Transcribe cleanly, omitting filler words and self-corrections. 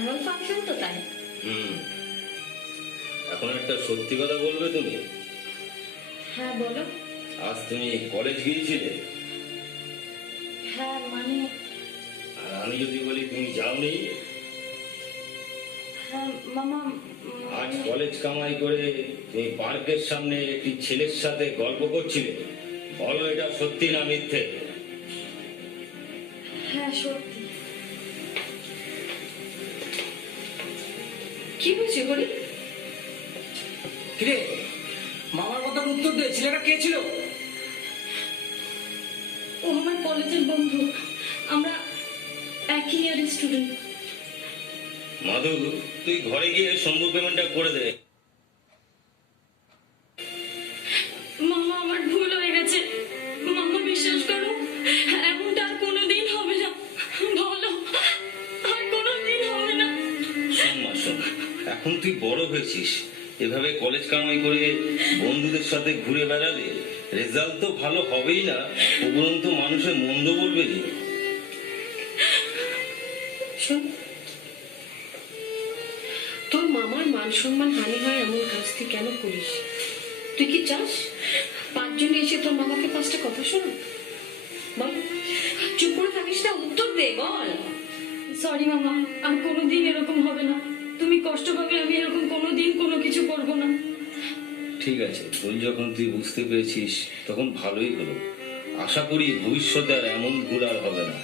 Annual function তো তাই। এখন একটা সত্যি কথা বলবে তুমি? হ্যাঁ বলো। আজ তুমি কলেজ গিয়েছিলে? হ্যাঁ মানে আর আমি যদি বলি তুমি যাওনি? হ্যাঁ মামা, আজ কলেজ কামাই করে তুমি পার্কের সামনে একটি ছেলের সাথে গল্প করছিলে, বলো এটা সত্যি না মিথ্যে? হ্যাঁ সত্যি। কি হয়েছে হরি? কিরে, মামার কথার উত্তর দে, ছেলেটা কে ছিল? ও আমার কলেজের বন্ধু, আমরা একই ইয়ারের স্টুডেন্ট। মাধু, তুই ঘরে গিয়ে শম্ভু পেমেন্টটা করে দে। মামা আমার ভুল হয়ে গেছে, মামা বিশ্বাস করো, এমনটা আর কোনোদিন হবে না। বলো, আর কোনোদিন হবে না। শোন মা, শোন, এখন তুই বড় হয়েছিস, এভাবে কলেজ কামাই করে বন্ধুদের সাথে ঘুরে বেড়ালে রেজাল্ট তো ভালো হবেই না, উপরন্তু মানুষের মন্দ বলবে যে। শোন, তোর মামার মান সম্মান হানি হয় এমন কাজ তুই কেন করিস? তুই কি চাস পাঁচজনে এসে তোর মামাকে পাঁচটা কথা শোনা? বল, চুপ করে থাকিস না, উত্তর দে, বল। সরি মামা, আর কোনোদিন এরকম হবে না। তুমি কষ্ট পাবে, আমি এরকম কোনোদিন কোনো কিছু করবো না। ঠিক আছে, ভুল যখন তুই বুঝতে পেরেছিস তখন ভালোই হলো। আশা করি ভবিষ্যতে আর এমন ভুল আর হবে না।